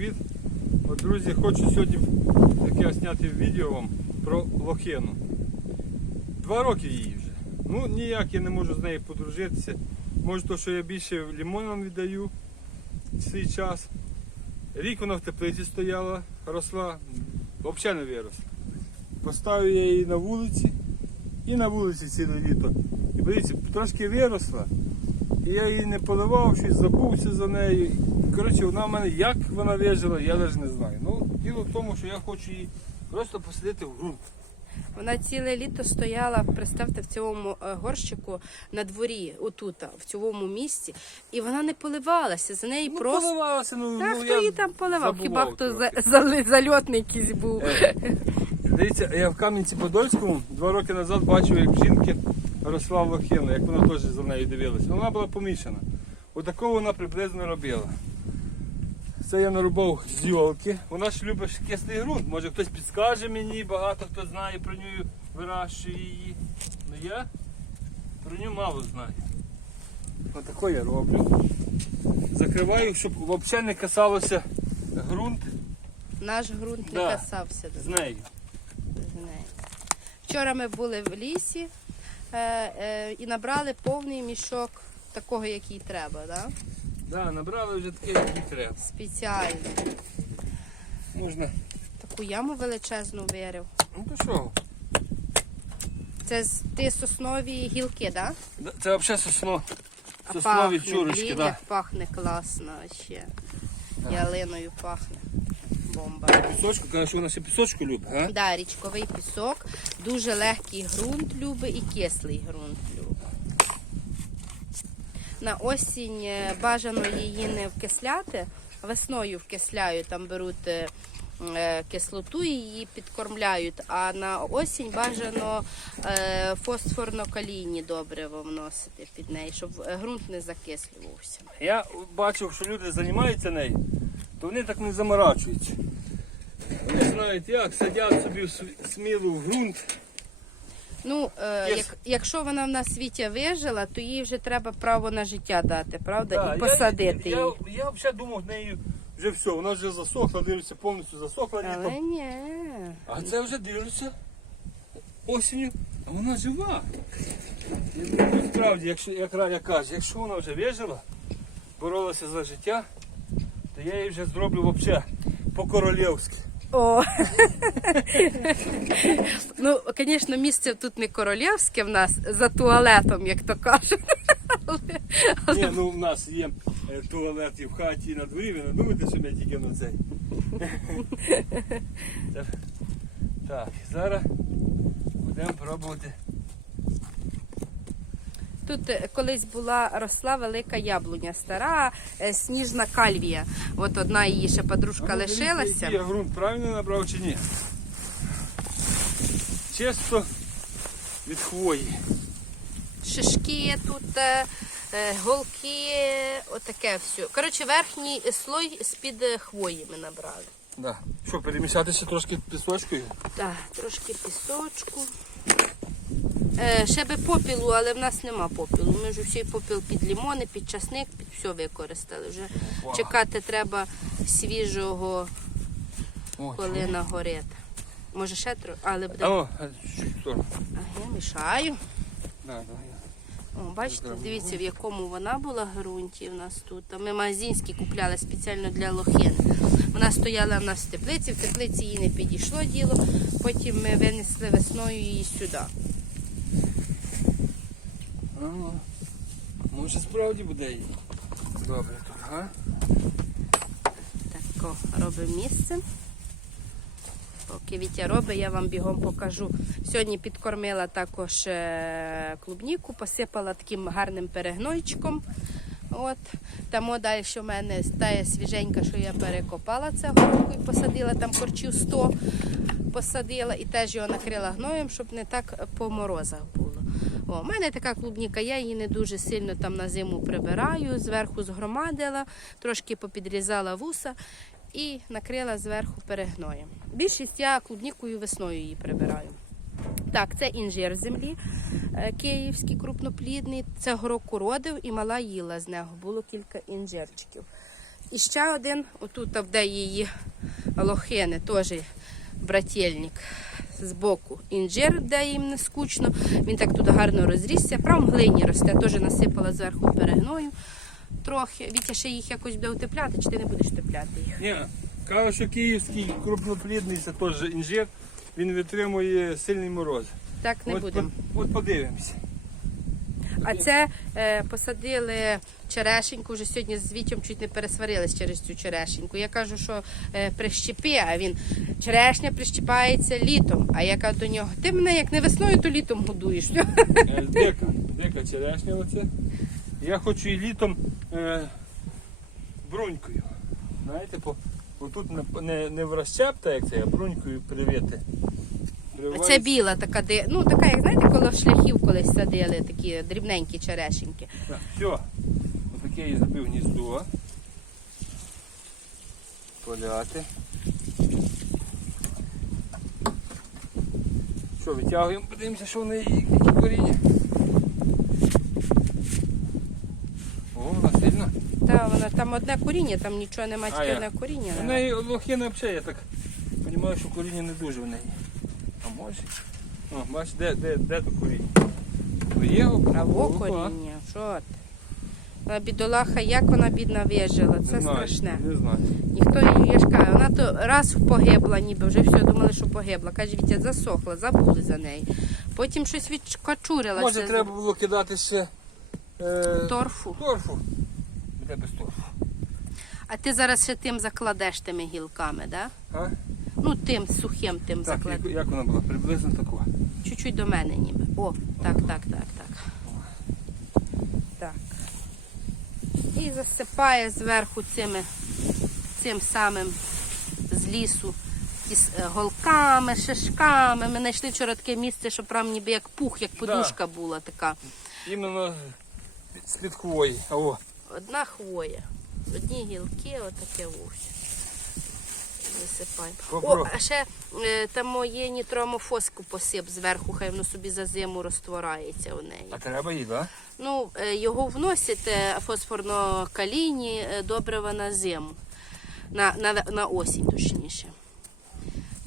привіт! От, друзі, хочу сьогодні таке зняти відео вам про лохину. Два роки їй вже. Ну ніяк я не можу з нею подружитися. Може то, що я більше лімоном віддаю в свій час. Рік вона в теплиці стояла, росла, взагалі не виросла. Поставив я її на вулиці і на вулиці ціле літо. І дивіться, трошки виросла. І я її не поливав, щось забувся за нею. Коротше, вона в мене як вона вижила, я навіть не знаю. Ну, діло в тому, що я хочу її просто посадити в ґрунт. Вона ціле літо стояла, представте, в цьому е, горщику на дворі, отут, в цьому місці, і вона не поливалася. За неї Ну, просто. поливалася, ну, Та ну, хто я її там поливав? Хіба хто за, за, зальотний якийсь був? Е, Дивіться, я в Кам'янці-Подольському два роки назад бачив, як жінки росла лохина, як вона теж за нею дивилася. Вона була помішана. Отакого вона приблизно робила. Це я нарубав з йолки. Вона ж любить кислий ґрунт. Може хтось підскаже мені, багато хто знає про нього, вирощує її. Ну я про нього мало знаю. Отако я роблю. Закриваю, щоб взагалі не касалося ґрунт Наш ґрунт не Да. касався з нею. з неї. Вчора ми були в лісі і набрали повний мішок такого, який треба, да? Да, набрали вже таке, як треба. спеціально. Можна. Таку яму величезну вирив. Ну то що? Це з ти соснові гілки, так? Да? Це взагалі сосно. Соснові пахне, чурочки, блін, да. як пахне класно ще. Ялиною пахне. Бомба. Пісочку, каже, що вона ще пісочку любить, а? Да, річковий пісок, дуже легкий ґрунт любить і кислий ґрунт любить. На осінь е, бажано її не вкисляти, весною вкисляють, там беруть е, е, кислоту і її підкормляють, а на осінь бажано фосфорно-калійні добрива вносити під неї, щоб ґрунт не закислювався. Я бачив, що люди займаються нею, то вони так не заморачуються. Знають як, садять собі смілу в ґрунт. Ну, е, Yes. як, якщо вона в нас світі вижила, то їй вже треба право на життя дати, правда? Да, і посадити я, її. Я, я, взагалі думав, в неї вже все, вона вже засохла, дивлюся, повністю засохла Але літом. ні. А це вже дивлюся осінню, а вона жива. І, ну, Справді, якщо, як Раня каже, якщо вона вже вижила, боролася за життя, то я її вже зроблю взагалі по-королівськи. О. ну, звісно, місце тут не королівське в нас за туалетом, як то кажуть. Ні, ну в нас є е, туалет і в хаті, і на дворі, ви не думаєте, що я тільки на цей. Це- Так, зараз будемо пробувати. Тут е, колись була росла велика яблуня, стара е, сніжна кальвія. От одна її ще подружка ну, лишилася. Я ґрунт правильно набрав чи ні? Чисто від хвої. Шишки тут, е, голки, отаке все. Коротше, верхній слой з-під хвої ми набрали. Да. Що, перемішати ще трошки пісочкою? Так, трошки пісочку. Е, ще би попілу, але в нас нема попілу. Ми вже всій попіл під лімони, під часник, під все використали. Вже Вау. чекати треба свіжого, Ой, коли нагорить. Може ще трохи, але буде. А, о, а, чуть в я мішаю. Да, да, О, бачите, дивіться, в якому вона була ґрунті в нас тут. А Ми магазинські купляли спеціально для лохин. Вона стояла в нас в теплиці, в теплиці їй не підійшло діло. Потім ми винесли весною її сюди. А, може справді буде їй. Добре тут, а? Так, робимо місце. Поки Вітя робить, я вам бігом покажу. Сьогодні підкормила також е, клубніку, посипала таким гарним перегнойчиком. От. Там далі в мене стає свіженька, що я перекопала цього року і посадила, там корчів 100 посадила і теж його накрила гноєм, щоб не так по морозах було. У мене така клубніка, я її не дуже сильно там на зиму прибираю, зверху згромадила, трошки попідрізала вуса і накрила зверху перегноєм. Більшість я клубнікою весною її прибираю. Так, це інжир землі е, київський крупноплідний. Цього року родив і мала їла з нього. Було кілька інжирчиків. І ще один, отут де її лохини, теж брательник з боку. Інжир, де їм не скучно. Він так тут гарно розрісся. Прям глині росте, теж насипала зверху перегною трохи. Вітя ще їх якось буде утепляти, чи ти не будеш утепляти їх? Ні, кажуть, що київський крупноплідний це теж інжир, він витримує сильний мороз. Так не от, будемо. от подивимося. А це е, посадили черешеньку, вже сьогодні з Вітєм чуть не пересварились через цю черешеньку. Я кажу, що е, прищепи, а він черешня прищіпається літом. А я кажу до нього, ти мене як не весною, то літом годуєш. Е, Дика, дика черешня оце. Я хочу і літом е, брунькою. Знаєте, по, отут не, не, не в розчеп, так як це, а брунькою привити. Це біла така, де, ну така, як знаєте, коло шляхів колись садили, такі дрібненькі черешеньки. Так, все. Отаке я зробив гніздо. Поляти. Що, витягуємо, подивимося, що в неї які коріння. О, вона сильна. Та вона там одне коріння, там нічого немає, тільки одне коріння. В неї лохина взагалі, я так розумію, що коріння не дуже в неї. А може? О, бачиш, де, де, де то коріння? То є Право опа. коріння, що ти? Вона бідолаха, як вона бідна вижила, це Не знаю, страшне. Не знаю. Ніхто її я ж вона то раз погибла, ніби вже все думали, що погибла. Каже, Вітя засохла, забули за неї. Потім щось відкачурилася. Може треба було кидати ще е, торфу. торфу. Де без торфу? А ти зараз ще тим закладеш тими гілками, да? А? Ну, тим сухим тим Так, як, як вона була? Приблизно такова. Чуть-чуть до мене ніби. О, так, так, так, так. Так. І засипає зверху цими, цим самим з лісу із е, голками, шишками. Ми знайшли вчора таке місце, що прям ніби як пух, як подушка була така. Іменно з-під хвої. О, Одна хвоя. Одні гілки, отаке ось. Висипаємо. О, а ще е, там моє нітромофоску посип зверху, хай воно собі за зиму розтворається у неї. а треба їй, так? Ну, е, його вносять е, фосфорно-калійні е, добрива на зиму, на, на, на осінь точніше.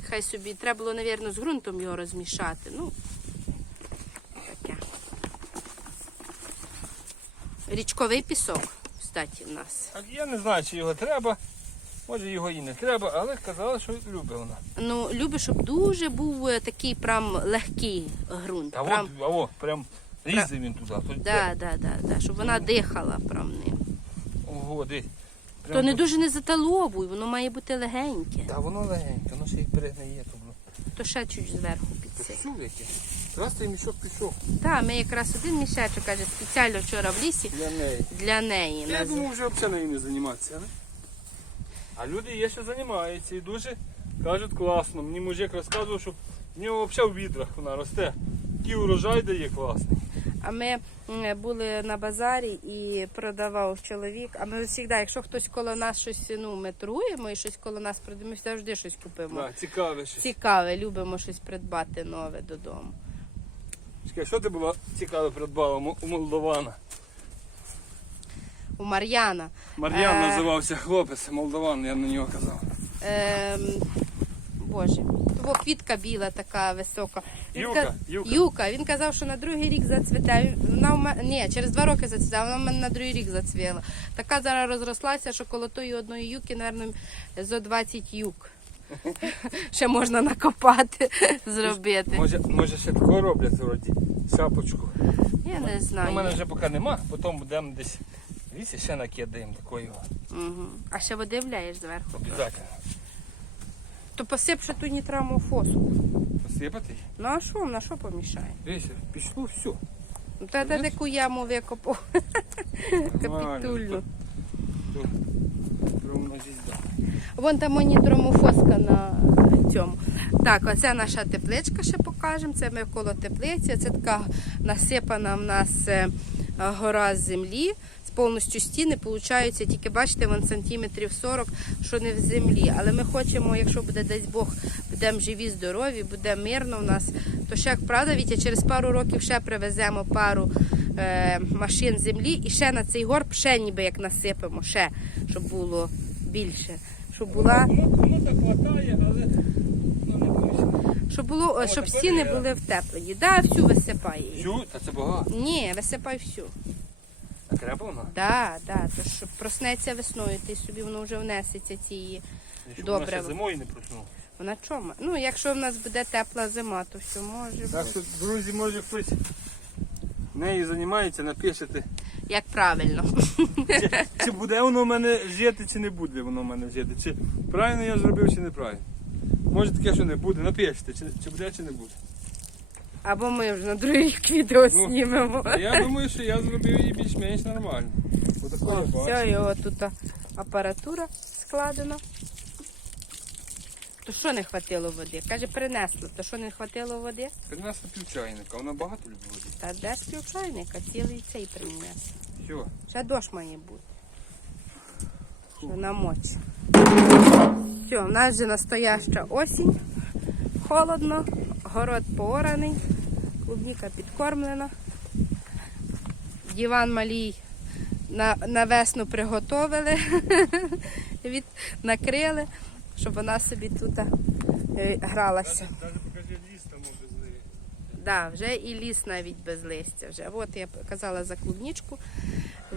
Хай собі треба було, мабуть, з ґрунтом його розмішати. Ну, таке. Річковий пісок, кстати, в нас. А я не знаю, чи його треба. Може його і не треба, але казали, що любить вона. Ну, люблю, щоб дуже був е, такий прям легкий ґрунт. А прям, от, а о, прям різав він туди. То, да, да, да, да, щоб вона дихала прям ним. Ого, дивись. Прям То не тут- дуже не заталовуй, воно має бути легеньке. Та воно легеньке, воно ще й перегниє. То, воно. То ще чуть зверху підсип. Чув яке? Раз цей мішок пішов Так, ми якраз один мішечок, каже, спеціально вчора в лісі для неї. для неї. Я думав, вже взагалі нею не займатися. Не? А люди є, що займаються і дуже кажуть класно. Мені мужик розказував, що в нього взагалі в відрах вона росте. Такий урожай дає класний. А ми були на базарі і продавав чоловік. А ми завжди, якщо хтось коло нас щось, ну, ми і щось коло нас продаємо, ми завжди щось купимо. Да, цікаве щось. Цікаве, любимо щось придбати нове додому. Чекай, що ти була цікаве придбала у Молдована? У Мар'яна. Мар'ян Е. називався хлопець, Молдован, я на нього казав. Ем, Боже, того квітка біла така висока. Він Юка, ка- юка. Юка. Він казав, що на другий рік зацвіте. Вона в мене ні, через два роки зацвіте, вона в мене на другий рік зацвіла. Така зараз розрослася, що коло тої одної юки, напевно, зо 20 юк. Ще можна накопати, зробити. Може, може ще такого роблять вроді шапочку. Я не знаю. У мене вже поки нема, потім будемо десь лісі ще накидаємо такої. Угу. А ще води вляєш зверху. Обов'язково. То посип ще ту нітрамофосу. Посипати. Ну а що, на що помішає? Дивіться, пішло все. Ну, Та та таку яму викопав. Капітульну. Вон там монітромофоска на цьому. Так, оце наша тепличка, ще покажемо. Це ми коло теплиці. Це така насипана в нас е, гора з землі. Повністю стіни получаються тільки бачите, вон сантиметрів 40, що не в землі. Але ми хочемо, якщо буде десь Бог, будемо живі, здорові, буде мирно в нас, то ще як правда, Вітя, через пару років ще привеземо пару е, машин землі і ще на цей горб ще ніби як насипемо, ще, щоб було більше. Щоб була, хватає, але ну, щоб було, О, щоб стіни я. були втеплені. Да, всю висипай її. Всю? Та це багато. Ні, висипай всю. А треба вона? Да, да, то що проснеться весною, ти собі воно вже внесеться цієї. Добре. Вона ще зимою не проснула. Вона чома. Ну, якщо в нас буде тепла зима, то все може Так бути. що, друзі, може хтось нею займається, напишете, Як правильно. чи, чи буде воно в мене жити, чи не буде воно в мене жити. Чи правильно я зробив, чи неправильно. Може таке, що не буде. Напишете, чи, чи буде, чи не буде. Або ми вже на другий рік відео Ну, знімемо. Я думаю, що я зробив її більш-менш нормально. Отако я О, бачу. все, його тут апаратура складена. То що не хватило води? Каже, принесла. То що не хватило води? Принесла півчайника, вона багато любить води. Та де ж півчайника? Цілий цей приніс. Все. Ще дощ має бути. Що намоче. Все, в нас вже настояща осінь. Холодно, город поораний, клубніка підкормлена. Діван малій на, на весну приготовили, від, накрили, щоб вона собі тут е, гралася. Навіть покажи ліс там без неї. Да, вже і ліс навіть без листя. Вже. От я казала за клубнічку.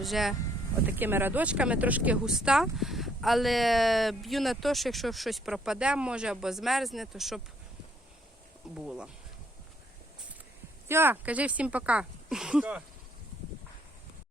Вже отакими радочками, трошки густа, але б'ю на те, що якщо щось пропаде, може або змерзне, то щоб було. Все, кажи всім пока. Пока.